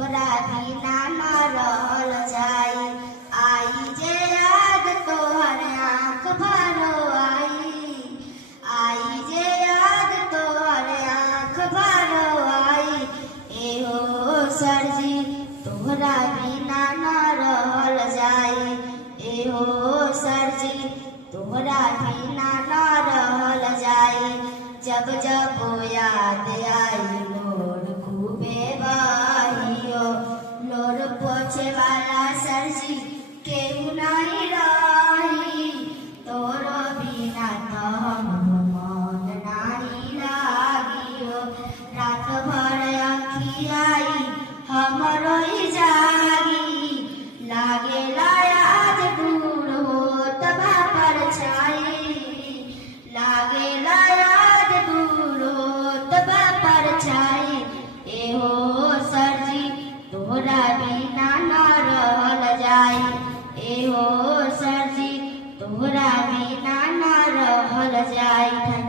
तोहरा बिना न रहल जाई। आई जे याद तोहर आँख भरो आई जे याद तोहर आँख भरो आई। एहो सरजी तोहरा बिना न रहल जाई। एहो सरजी तोहरा बिना न रहल जाई। जब जब याद आई लोर खूबे बहियो। लोर पोछे वाला सरजी केहू नहीं रही। तोरो बिना तो हमरो मन नहीं लागियो। रात भर अखियाई हमरो ही जागी। लागेला याद दूर होत बा परछाई। लागेला याद दूर होत बा परछाई। एहो सरजी तोहरा बिना न रहल जाई। एहो सरजी तोहरा बिना न रहल जाई।